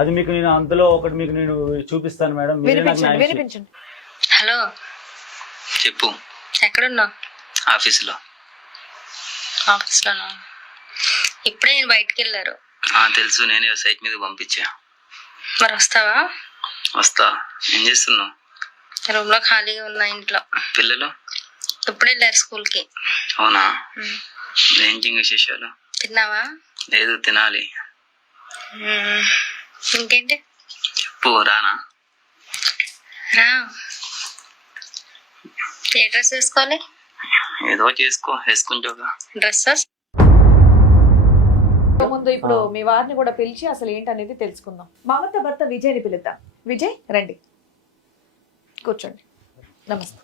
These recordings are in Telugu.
అది మీకు నేను అందులో ఒకటి మీకు నేను చూపిస్తాను మేడం. వినిపించండి. హలో చెప్పు. ఎక్కడున్నావు? ఆఫీసులో. ఆఫీస్లోనా? ఇప్పుడే నేను బయటికి వెళ్ళారు. తెలుసు, నేనే సైట్ మీద పంపించా. మరి వస్తావా? వస్తా. ఏం చేస్తున్నావు? రూమ్ లో ఖాళీగా ఉన్నా. ఇంట్లో పిల్లలు ఇప్పుడే వెళ్ళారు స్కూల్ కి. అవునా? ఏంటి విశేషాలు? తిన్నావా? లేదు, తినాలి. ఇంకేంటి? చెప్పు. రానా? రా. ఏ డ్రెస్ వేసుకోవాలి? ఏదో వేసుకుంటావుగా డ్రెస్సెస్. ముందు ఇప్పుడు మీ వారిని కూడా పిలిచి అసలు ఏంటనేది తెలుసుకుందాం. మమత భర్త విజయ్ని పిలుద్దాం. విజయ్ రండి, కూర్చోండి. నమస్తే.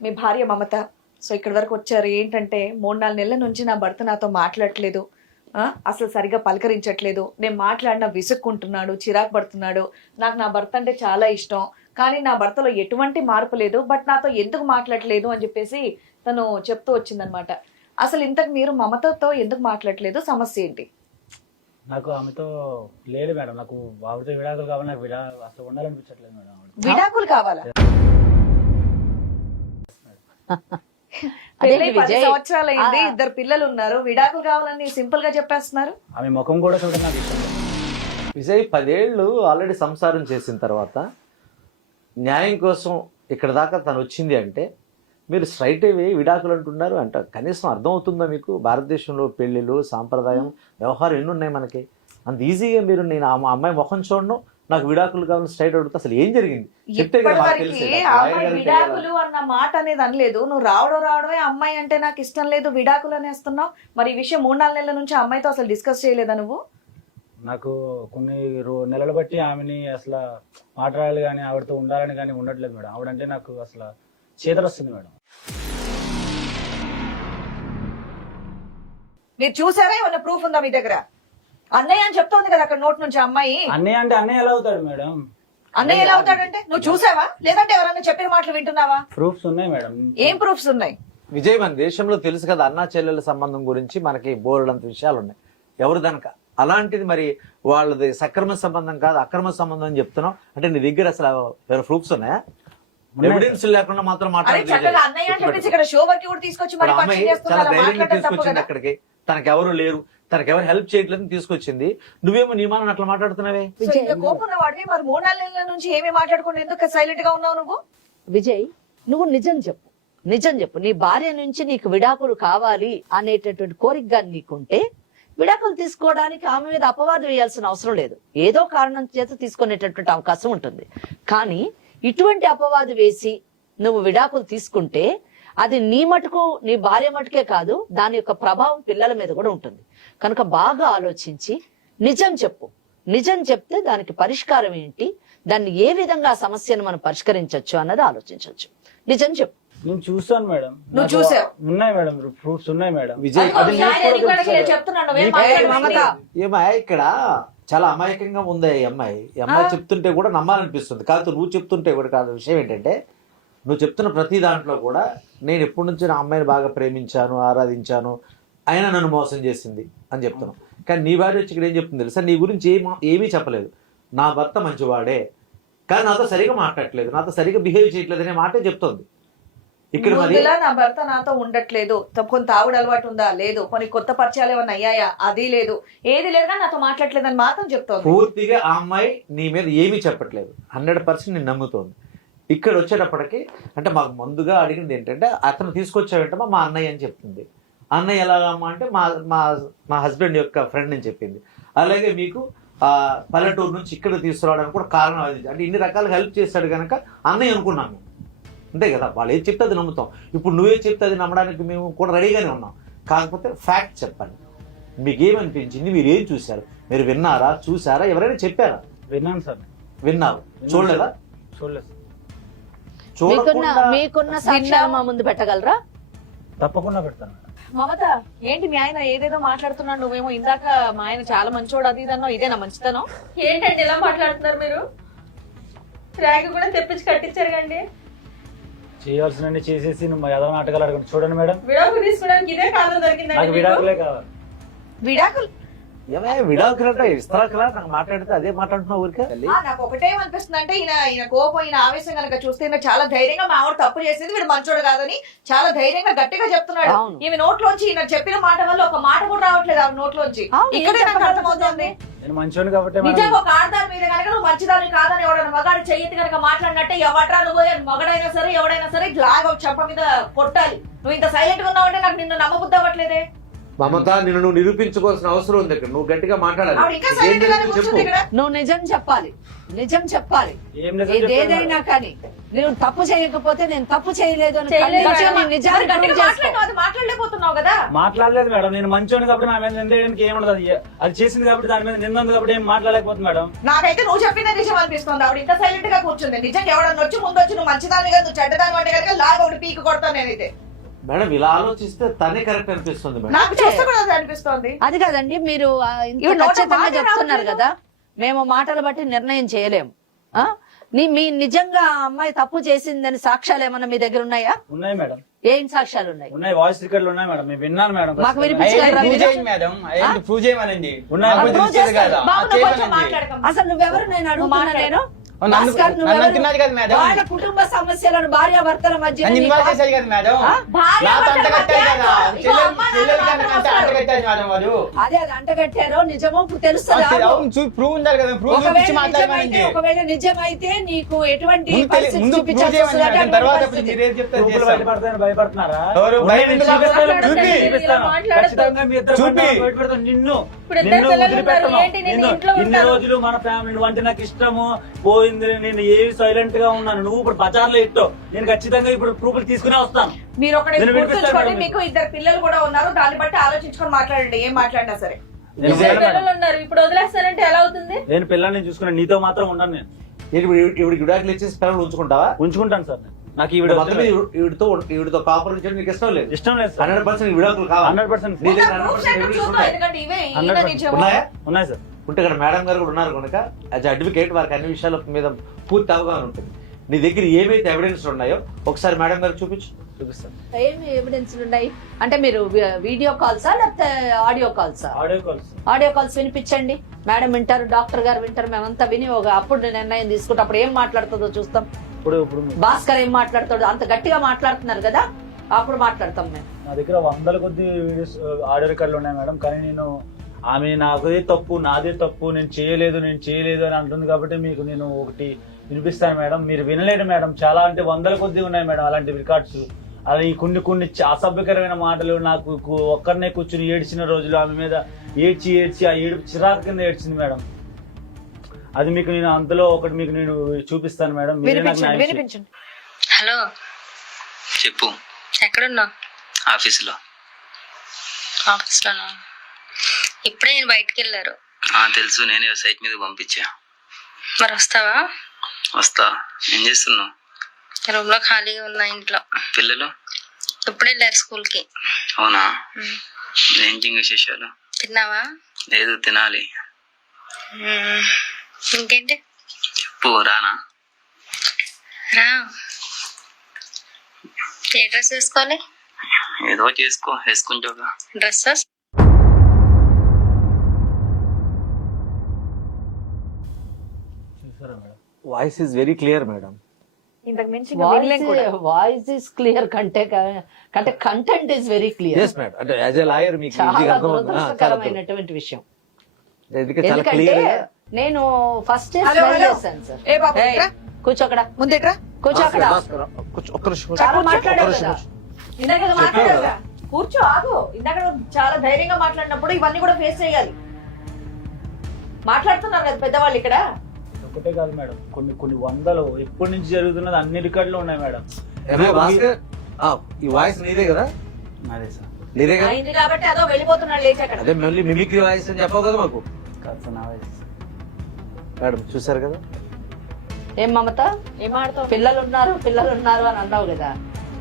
మీ భార్య మమత. సో ఇక్కడి వరకు వచ్చారు. ఏంటంటే 3-4 నెలల నుంచి నా భర్త నాతో మాట్లాడట్లేదు, అసలు సరిగా పలకరించట్లేదు, నేను మాట్లాడినా విసుక్కుంటున్నాడు, చిరాకు పడుతున్నాడు. నాకు నా భర్త అంటే చాలా ఇష్టం, కానీ నా భర్తలో ఎటువంటి మార్పు లేదు, బట్ నాతో ఎందుకు మాట్లాడట్లేదు అని చెప్పేసి తను చెప్తూ వచ్చిందనమాట. అసలు ఇంతకు మీరు మమతతో ఎందుకు మాట్లాడట్లేదు? సమస్య ఏంటి? నాకు ఆమెతో లేదు మేడం. నాకు ఆవిడతో విడాకులు కావాలి. నాకు అసలు ఉండాలనిపించట్లేదు మేడం. విడాకులు కావాలా? 10 సంవత్సరాలు అయింది, 2 పిల్లలు ఉన్నారు, విడాకులు కావాలని సింపుల్ గా చెప్పేస్తున్నారు. ఆమె ముఖం కూడా చూడండి నాకు ఇష్టం లేదు. విజయ్ 10 ఏళ్ళు ఆల్రెడీ సంసారం చేసిన తర్వాత న్యాయం కోసం ఇక్కడ దాకా తను వచ్చింది అంటే మీరు స్ట్రైట్ అవే విడాకులు అంటున్నారు అంట. కనీసం అర్థం అవుతుందా మీకు? భారతదేశంలో పెళ్లిళ్ళు, సాంప్రదాయం, వ్యవహారం ఎన్ని ఉన్నాయి మనకి. అంత ఈజీగా మీరు నేను ఆ అమ్మాయి ముఖం చూడను, నాకు విడాకులు కావాలని స్ట్రైట్ అడుగుతా. అసలు ఏం జరిగింది చెప్తే విడాకులు అన్న మాట అనేది అనలేదు. నువ్వు రావడమే అమ్మాయి అంటే నాకు ఇష్టం లేదు, విడాకులు అనేస్తున్నావు. మరి ఈ విషయం 3-4 నెలల నుంచి అమ్మాయితో అసలు డిస్కస్ చేయలేదా నువ్వు? నాకు కొన్ని నెలలు బట్టి ఆమెని అసలు మాట్లాడాలి కానీ ఆవిడతో ఉండాలని కానీ ఉండట్లేదు మేడం. ఆవిడంటే నాకు అసలు చేతులు వస్తుంది మేడం. మీరు చూసారా? ఏమన్నా ప్రూఫ్ ఉందా మీ దగ్గర? అన్నయ్య అని చెప్తోంది కదా అక్కడ నోట్ నుంచి అమ్మాయి. అన్నయ్య అంటే అన్నయ్య ఎలా అవుతాడు మేడం? అన్నయ్య ఎలా అవుతాడంటే నువ్వు చూసావా, లేదంటే ఎవరన్నా చెప్పిన మాటలు వింటున్నావా? ప్రూఫ్స్ ఉన్నాయి మేడం. ఏం ప్రూఫ్స్ ఉన్నాయి? విజయ్, మన దేశంలో తెలుసు కదా అన్నా చెల్లెల సంబంధం గురించి మనకి బోర్డంత విషయాలు ఉన్నాయి. ఎవరు దనక అలాంటిది మరి వాళ్ళది సక్రమ సంబంధం కాదు, అక్రమ సంబంధం అని చెప్తున్నావు అంటే నీ దగ్గర అసలు వేరే ప్రూఫ్స్ ఉన్నాయా? ఎవిడెన్స్ లేకుండా మాత్రం చాలా ధైర్యంగా తీసుకొచ్చింది అక్కడికి. తనకెవరు లేరు, తనకెవరు హెల్ప్ చేయట్లేదు తీసుకొచ్చింది. నువ్వేమో నీ మానం అట్లా మాట్లాడుతున్నావే. మరి 3-4 నెలల నుంచి ఏమీ మాట్లాడుకుంటే ఎందుకు సైలెంట్ గా ఉన్నావు నువ్వు? విజయ్, నువ్వు నిజం చెప్పు. నీ భార్య నుంచి నీకు విడాకులు కావాలి అనేటటువంటి కోరికగా నీకుంటే విడాకులు తీసుకోవడానికి ఆమె మీద అపవాదం వేయాల్సిన అవసరం లేదు. ఏదో కారణం చేత తీసుకునేటటువంటి అవకాశం ఉంటుంది. కానీ ఇటువంటి అపవాదు వేసి నువ్వు విడాకులు తీసుకుంటే అది నీ మటుకు, నీ భార్య మటుకే కాదు, దాని యొక్క ప్రభావం పిల్లల మీద కూడా ఉంటుంది. కనుక బాగా ఆలోచించి నిజం చెప్పు. నిజం చెప్తే దానికి పరిష్కారం ఏంటి, దాన్ని ఏ విధంగా సమస్యను మనం పరిష్కరించవచ్చు అన్నది ఆలోచించవచ్చు. నిజం చెప్పు. నేను చూస్తాను మేడం. నువ్వు చూసావు? ఉన్నాయి మేడం, ప్రూఫ్స్ ఉన్నాయి మేడం. విజయ్, మమత ఏమా ఇక్కడ చాలా అమాయకంగా ఉంది ఈ అమ్మాయి. ఈ అమ్మాయి చెప్తుంటే కూడా నమ్మాలనిపిస్తుంది. కాదు నువ్వు చెప్తుంటే కూడా కాదు. విషయం ఏంటంటే నువ్వు చెప్తున్న ప్రతి దాంట్లో కూడా నేను ఎప్పటి నుంచి నా అమ్మాయిని బాగా ప్రేమించాను, ఆరాధించాను, అయినా నన్ను మోసం చేసింది అని చెప్తున్నావు. కానీ నీ భార్య వచ్చి ఇక్కడ ఏం చెప్తుంది తెలుసా? నీ గురించి ఏమీ చెప్పలేదు. నా భర్త మంచివాడే, కానీ నాతో సరిగా మాట్లాడట్లేదు, నాతో సరిగా బిహేవ్ చేయట్లేదు అనే మాటే చెప్తోంది. ఇక్కడ నా భర్త నాతో ఉండట్లేదు, కొంత తాగుడు అలవాటు ఉందా? లేదు. కొన్ని కొత్త పరిచయాలు ఏమన్నా అయ్యాయా? అది లేదు. ఏది లేదు, నాతో మాట్లాడలేదు అని మాత్రం చెప్తోంది. పూర్తిగా ఆ అమ్మాయి నీ మీద ఏమీ చెప్పట్లేదు, 100% నేను నమ్ముతోంది. ఇక్కడ వచ్చేటప్పటికి అంటే మాకు ముందుగా అడిగింది ఏంటంటే అతను తీసుకొచ్చావేంటమ్మా మా అన్నయ్య అని చెప్తుంది. అన్నయ్య ఎలాగమ్మా అంటే మా హస్బెండ్ యొక్క ఫ్రెండ్ అని చెప్పింది. అలాగే మీకు పల్లెటూరు నుంచి ఇక్కడ తీసుకురావడానికి కూడా కారణం అది. అంటే ఇన్ని రకాలుగా హెల్ప్ చేశాడు కనుక అన్నయ్య అనుకున్నాము. అంతే కదా, వాళ్ళు ఏది చెప్తే అది నమ్ముతాం. ఇప్పుడు నువ్వే చెప్తే అది నమ్మడానికి మేము కూడా రెడీగానే ఉన్నాం. కాకపోతే ఫ్యాక్ట్ చెప్పండి. మీకేమనిపించింది? మీరు ఏం చూశారు? మీరు విన్నారా, చూసారా, ఎవరైనా చెప్పారా? విన్నాను సార్. విన్నావు? చూడలేదా? చూడలేదు. మీకున్న సాక్ష్యాలు మా ముందు పెట్టగలరా? తప్పకుండా పెడతాను. మమత, ఏంటి మీ ఆయన ఏదేదో మాట్లాడుతున్నాడు, నువ్వేమో ఇందాక మా ఆయన చాలా మంచోడు అది ఇదన్నో, ఇదేనా మంచితనం? ఏంటండి ఇలా మాట్లాడుతున్నారు మీరు? ర్యాగ్ కూడా తెప్పించి కట్టించారు కండి. చేయాల్సిన చేసేసి నువ్వు ఎదో నాటకాలు అడగండి. చూడండి మేడం, విడాకులు తీసుకోవడానికి ఇదే కారణం దొరికింది. నాకు విడాకులే కావాలి. విడాకులు ఏమే విడాకులంటే ఇస్తారా నాకు మాట్లాడితే అదే మాట్లాడుతున్నావు ఊరికే నాకు ఒకటేమనిపిస్తుంది అంటే ఈయన కోపం ఈయన ఆవేశం కనుక చూస్తే ఈయన చాలా ధైర్యంగా మా ఆవిడ తప్పు చేసేది వీడు మంచోడు కాదని చాలా ధైర్యంగా గట్టిగా చెప్తున్నాడు. అవును. ఈమె నోట్లోంచి ఈయన చెప్పిన మాట వల్ల ఒక మాట కూడా రావట్లేదు ఆవిడ నోట్లోంచి. అవును, ఇక్కడే ఏం నాకు చెప్పాలి అర్థమవుతుంది నేను మంచోని కాబట్టి మేడం. నిజంగా ఒక ఆడదాని మీద కనుక నువ్వు మంచిదాన్ని కాదని ఎవడైనా మగాడు చెయ్యి కనుక మాట్లాడినట్టే ఎవట్రా నువ్వు మగడైనా సరే ఎవడైనా సరే లాగా చెప్ప మీద కొట్టాలి. నువ్వు ఇంత సైలెంట్ గా ఉన్నావంటే నాకు నిన్ను నమ్మబుద్ధి అవ్వట్లేదే. మమత నిన్ను నువ్వు నిరూపించుకోవాల్సిన అవసరం ఉంది ఇక్కడ. నువ్వు గట్టిగా మాట్లాడాలి. ఆవిడ ఇంకా ఏం సైలెంట్ గానే జరిగిందో కూర్చుంది ఇక్కడ. నువ్వు నిజం చెప్పాలి, నిజం చెప్పాలి. ఏం నిజం చెప్తాను ఏదైనా మేడం? కానీ నువ్వు తప్పు చేయకపోతే నేను తప్పు చేయలేదు అని చేయలేదు ఖండించి మేడం. నీ నిజాన్ని మరి గట్టిగా prove చేసుకో. మాట్లాడినావు, అది మాట్లాడలేకపోతున్నావు కదా. మాట్లాడలేదు మేడం. నేను మంచోని కాబట్టి నా మీద నిందేయడానికి ఏముండదు. అది చేసింది కాబట్టి దాని మీద నిందంది కాబట్టి ఏం మాట్లాడలేకపోతుంది మేడం. నాకైతే నువ్వు చెప్పిందే నిజం అనిపిస్తుంది. ఆవిడ ఇంత సైలెంట్ గా కూర్చుంది. నిజంగా ఎవడన్నా వచ్చి ముందు వచ్చి నువ్వు మంచిదాన్ని కదా నువ్వు చెడ్డదాన్ని అంటే కనుక లాగా ఒకటి పీకి కొడతాను నేనైతే. మేడం ఇలా ఆలోచిస్తే తనే కరెక్ట్ అనిపిస్తుంది మేడం. నాకు చూస్తే కూడా అది అనిపిస్తోంది. అది కాదండి, మీరు ఇంత ఇవి నోట ఖచ్చితంగా మాట చెప్తున్నారు రావట్లేదు. కదా, మేము మాటలు బట్టి నిర్ణయం చేయలేము. ఆ? మీ నిజంగా ఆ అమ్మాయి తప్పు చేసిందని సాక్ష్యాలు ఏమన్నా మీ దగ్గర ఉన్నాయా? ఉన్నాయి మేడం, ఏం సాక్ష్యాలు ఉన్నాయి? ఉన్నాయి. వాయిస్ రికార్డులు ఉన్నాయి మేడం. మేము విన్నాను మేడం. మాకు వినిపించగలరా ప్రూవ్ మీరు? చేయండి మేడం, అయ్యింది ప్రూవ్ చేయమనండి. ఉన్నాయి. నాకు ప్రూవ్ తెలిసేది చేస్తాను. కదా. బాబు నువ్వు కొంచెం చేయమనండి. మాట్లాడకమ్మా. అసలు నువ్వెవరు నేను అడుగుతున్నా నేను? నన్ను- భాస్కర్, నువ్వెవరు? నన్ను అంటున్నారు కదా మేడం. వాళ్ళ కుటుంబ సమస్యలను భార్యాభర్తల మధ్య నన్ను ఇన్వాల్వ్ చేశారు కదా మేడం. భార్య నాతో అంట భర్తల కట్టారు మధ్య కదా. ఇదిగో అమ్మ నాన్న చెల్లెలు మాత్రం అంట వస్తారు. కట్టారు మేడం వారు. అదే అది అంటగట్టారో నిజమో ఇప్పుడు తెలుస్తుంది. అవును ప్రూవ్ ఉండాలి కదా, ప్రూవ్ చూపించి మాట్లాడమనండి. ఒకవేళ నిజమైతే నీకు ఎటువంటి ముందు పరిస్థితి ముందు ప్రూవ్ చూపించాల్సి చేయమని వస్తుందంటే మేడం. తర్వాత అటువంటి అప్పుడు పరిస్థితి. మీరేం చెప్తారు ప్రూఫ్లు చేస్తాం. బయటపడతాయని భయపడుతున్నారా? ఎవరు ఉన్నాయి, నేను భయపడతారు? చూపిస్తాను, చూపి. చూపిస్తాను. మాట్లాడతారు. ఖచ్చితంగా మీ ఇద్దరు చూపి. బయటపెడతాను. నిన్ను ఇప్పుడు ఇద్దరు నిన్ను పిల్లలు వదిలిపెట్టను. ఉన్నారు. ఏంటి, నేను నిన్ను ఇంట్లో ఇన్ని ఉంటాను. రోజులు మన ఫ్యామిలీ నువ్వు అంటే నాకు ఇష్టము పోయింది. నేను ఏవి సైలెంట్ గా ఉన్నాను. నువ్వు ఇప్పుడు బజార్లో ఇట్టో నేను ఖచ్చితంగా ఇప్పుడు ప్రూఫ్లు తీసుకునే వస్తాను. మీరు ఒకటి నేను వినిపిస్తాను గుర్తుంచుకోండి, మేడం. మీకు ఇద్దరు పిల్లలు కూడా ఉన్నారు. దాన్ని బట్టి ఆలోచించుకొని మాట్లాడండి. ఏం మాట్లాడినా సరే. నేను ఇద్దరు ఉండను పిల్లలు మేడం. ఉన్నారు, ఇప్పుడు వదిలేస్తానంటే ఎలా అవుతుంది? నేను పిల్లల్ని చూసుకున్నాను. నీతో మాత్రం ఉండను. నేను ఇప్పుడు విడాకులు ఇచ్చేసి పిల్లలు ఉంచుకుంటావా? ఉంచుకుంటాను సార్. నాకు ఈవిడ మొత్తం మీద ఈవిడతో కాపురం చేయడం నీకు ఇష్టం లేదు. ఇష్టం లేదు సార్. 100% విడాకులు కావాలి. 100% నీ దగ్గర ఇంకా proofs 100% ఏంటో evidence చూద్దాం. ఉన్నాయి. ఎందుకంటే ఇవే ఈయన 100% నిజము. ఉన్నాయా? ఉన్నాయి సార్. ఉంటే ఇక్కడ మేడం గారు కూడా ఉన్నారు కనుక యాజ్ అడ్వకేట్ వారికి అన్ని విషయాల మీద పూర్తి అవగాహన ఉంటుంది. నీ దగ్గర ఏమైతే ఎవిడెన్స్ ఉన్నాయో ఒకసారి మేడం గారు చూపించు. చూపిస్తాను. ఏమి ఎవిడెన్స్ ఉన్నాయి అంటే మీరు వీడియో కాల్సా లేకపోతే ఆడియో కాల్సా? Audio calls. ఆడియో కాల్స్ వినిపించండి. మేడం వింటారు, డాక్టర్ గారు వింటారు, మేమంతా విని అప్పుడు నిర్ణయం తీసుకుంటే అప్పుడు ఏం మాట్లాడుతుందో చూస్తాం. ఇప్పుడు భాస్కర్ ఏం మాట్లాడతాడు, అంత గట్టిగా మాట్లాడుతున్నారు కదా, అప్పుడు మాట్లాడతాం మేము. నా దగ్గర 100 కొద్ది వీడియోస్ ఆడియో రికార్డులు ఉన్నాయి మేడం. కానీ నేను ఆమె నాదే తప్పు నాదే తప్పు నేను చేయలేదు అని అంటుంది కాబట్టి మీకు నేను ఒకటి వినిపిస్తాను మేడం. మీరు వినలేడు మేడం. చాలా అంటే 100 కొద్ది ఉన్నాయి మేడం అలాంటి రికార్డ్స్. అలా ఈ కొన్ని అసభ్యకరమైన మాటలు నాకు ఒక్కరినే కూర్చుని ఏడ్చిన రోజులు ఆమె మీద ఏడ్చి ఆ ఏడుపు చిరాకు కింద ఏడ్చింది మేడం. అది మీకు నేను అంతలో ఒకటి మీకు నేను చూపిస్తాను మేడం. మీరే నాకు వినిపించండి, న్యాయం చేయండి. వినిపించండి. హలో, చెప్పు. ఎక్కడున్నావు? ఆఫీసులో. ఆఫీస్లోనా? ఇప్పుడే నేను బయటికి వెళ్ళారు. తెలుసు, నేనే సైట్ మీద పంపించా. మరి వస్తావా? వస్తా. ఏం చేస్తున్నావు? రూమ్ లో ఖాళీగా ఉన్నా. ఇంట్లో పిల్లలు ఇప్పుడే వెళ్ళారు స్కూల్ కి. అవునా? ఏంటి విశేషాలు? తిన్నావా? లేదు, తినాలి. ఇంకేంటి? చెప్పు. రానా? రా. ఏ డ్రెస్ వేసుకోవాలి? ఏదో వేసుకుంటావుగా. డ్రెస్సెస్ చూసారా madam? Voice is very clear madam. ఇంతకు మించి ఇంకా వినలేం కూడా. వాయిస్ ఇస్ క్లియర్ కంటే content is very clear. Yes madam. అంటే యాజ్ ఎ లాయర్ మీకు చాలా ఈజీగా అర్థమవుతుంది. దురదృష్టకరమైనటువంటి విషయం. ఎందుకంటే చాలా ఎందుకంటే క్లియర్. నేను ఫస్ట్ హలో, హలో. చేశాను సార్. ఏ బాబు, ఇట్రా. కూర్చో అక్కడ, ముందేట్రా. కూర్చో అక్కడ. ఒక్క నిమిషం. చాలా మాట్లాడావు కదా. ఇందాక మాట్లాడావుగా. కూర్చో, ఆగు. ఇందాక నువ్వు చాలా ధైర్యంగా మాట్లాడినప్పుడు ఇవన్నీ కూడా ఫేస్ చేయాలి. మాట్లాడుతున్నారు కదా పెద్దవాళ్ళు ఇక్కడ. ఒకటే కాదు మేడం, కొన్ని వందలు ఎప్పటి నుంచి జరుగుతున్నది అన్ని రికార్డులు ఉన్నాయి మేడం. భాస్కర్, ఈ వాయిస్ నీదే కదా? అదే సార్. నీదే కదా? అయింది కాబట్టి అదో వెళ్ళిపోతున్నాడు లేచి అక్కడ. అదే మళ్ళీ మిమిక్రీ వాయిస్ అని చెప్పావు కదా మాకు. కాదు సార్, నా వయసు. మేడం చూసారు కదా? ఏం మమత, ఏం ఆడతావు? పిల్లలు ఉన్నారు అని అన్నావు కదా.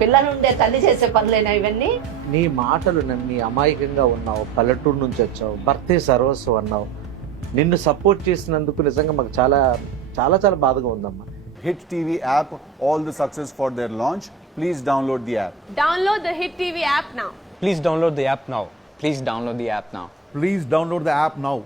పిల్లలు ఉండే తల్లి చేసే పనులేనా ఇవన్నీ? నీ మాటలు నన్ను అమాయకంగా ఉన్నావు, పల్లెటూరు నుంచి వచ్చావు, భర్తే సర్వస్వం అన్నావు. నిన్ను సపోర్ట్ చేసినందుకు నిజంగా మాకు చాలా చాలా చాలా బాధగా ఉందమ్మా. Hit TV app, all the success for their launch. Please download the app. Download the Hit TV app now. Please download the app now. Please download the app now. Please download the app now.